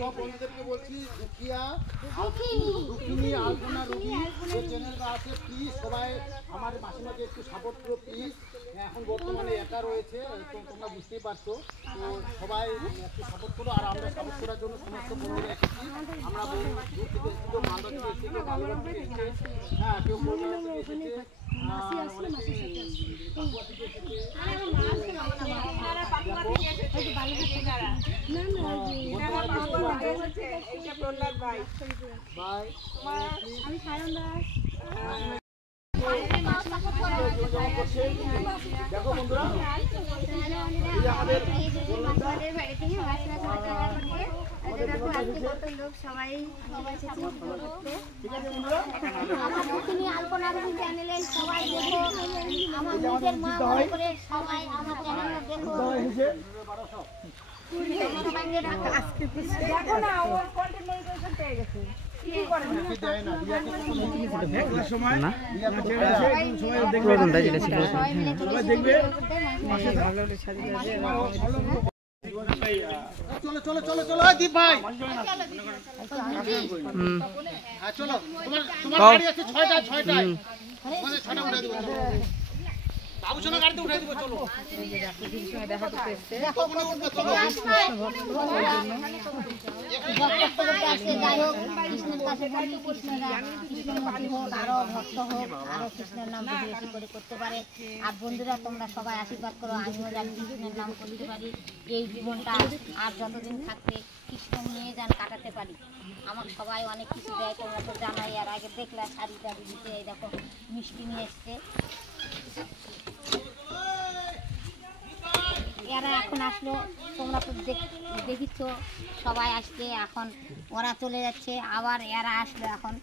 সব বন্ধুদেরকে বলছি দুঃখিয়া দুঃখিনী আলপনা রুবি যে চ্যানেলটা আছে প্লিজ সবাই আমার মাসিমাকে একটু সাপোর্ট করো প্লিজ। এখন বর্তমানে একা রয়েছে তো তোমরা বুঝতেই পারছো, তো সবাই একটু সাপোর্ট করো। আর আমরা সাপোর্ট করার জন্য সমস্ত বন্ধুরা এসেছি, আমরা দূর থেকে এসেছি, মালদা থেকে এসেছি, কেউ বালুঘাট থেকে এসেছে, হ্যাঁ কেউ কলকাতা থেকে এসেছে, দেখো বন্ধুরা আলপনা রুবি চ্যানেলে সবাই দেখো, আমার নিজের মা মনে করে সবাই আমার চ্যানেলে দেখো। দেখো না ওর কন্টেন্ট মনিটাইজেশন পেয়ে গেছে। চলো চলো চলো চলো দীপ ভাই, হ্যাঁ চলো তোমার গাড়ি আছে 6টায় 6টায় মানে 6টা উঠে দেবো। বাবুসোনা গাড়িতে উঠে দেবো, চলো দেখা করতে এসেছে কখনো উঠবে চলো। আজকে যাই হোক কৃষ্ণের কাছে বলি, কৃষ্ণেরা কৃষ্ণমূর্তি হোক, আরো ভক্ত হোক, আরো কৃষ্ণের নাম বেশি বেশি করে করতে পারে। আর বন্ধুরা তোমরা সবাই আশীর্বাদ করো, আমিও যেন কৃষ্ণের নাম করতে পারি, এই জীবনটা আর যতদিন থাকবে কৃষ্ণ নিয়ে যেন কাটাতে পারি। আমাকে সবাই অনেক কিছু দেয়, তোমরা তো জানাই। আর আগে দেখলে শাড়ি টাড়ি দিতে, এই দেখো মিষ্টি নিয়ে এসছে। এরা এখন আসলো, তোমরা তো দেখিচ্ছ সবাই আসছে, এখন ওরা চলে যাচ্ছে, আবার এরা আসলো। এখন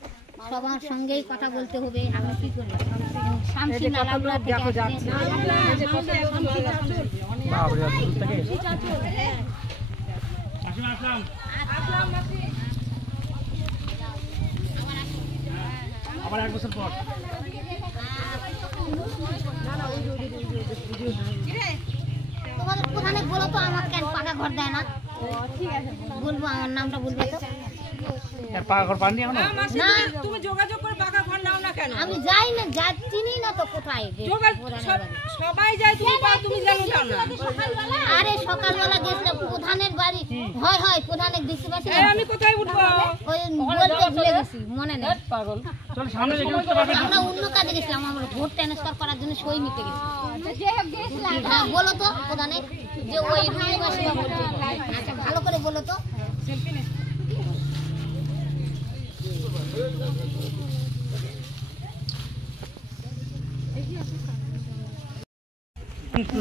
সবার সঙ্গেই কথা বলতে হবে। আমি কি করি শামসি নালাগুলা থেকে আসছে, আবার 1 বছর পর তোমাদের প্রধানে বলো তো আমাকে কেন পাকা ঘর দেয় না? বলবো আমার নামটা বলবে তো। পাকা ঘর পাননি এখনো? না তুমি যোগাযোগ করে পাকা ঘর নাও না কেন? আমি যাই না, চিনি না তো কোথায় সবাই যায়, তুমি পাও, তুমি জানো না। আরে সকালবেলা গেছিলাম প্রধানের বাড়ি, হয় হয় প্রধানের দেখতে পাচ্ছি, আমি কোথায় উঠবো ওই বলতে ভুলে গেছি, মনে নেই। পাগল চল সামনে রেখে উঠতে পারবে না। আমরা অন্য কাজে গেছিলাম, আমরা ভোট ট্রান্সফার করার জন্য সই নিতে গেছি। হ্যাঁ বলো তো প্রধানের যে ওই আচ্ছা ভালো করে বলো তো।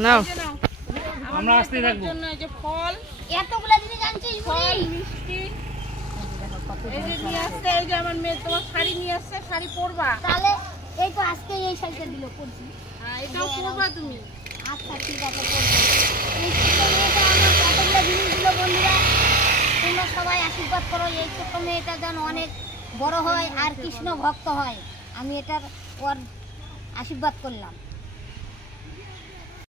নাও আমরা আসতেই থাকবো। যে ফল, এতগুলা জিনিস আনছিস ফল মিষ্টি এই যে নিয়ে আসছে, এই যে আমার মেয়ে তোমার শাড়ি নিয়ে আসছে, শাড়ি পরবা। তাহলে এই তো আজকে এই শাড়িটা দিল পরছি, এটাও পরবা তুমি। আচ্ছা ঠিক আছে পরবো। এই ছোট্ট মেয়েটা আমার কতগুলো জিনিস দিল। বন্ধুরা তোমরা সবাই আশীর্বাদ করো, এই ছোট্ট মেয়েটা যেন অনেক বড় হয় আর কৃষ্ণ ভক্ত হয়। আমি এটার ওর আশীর্বাদ করলাম।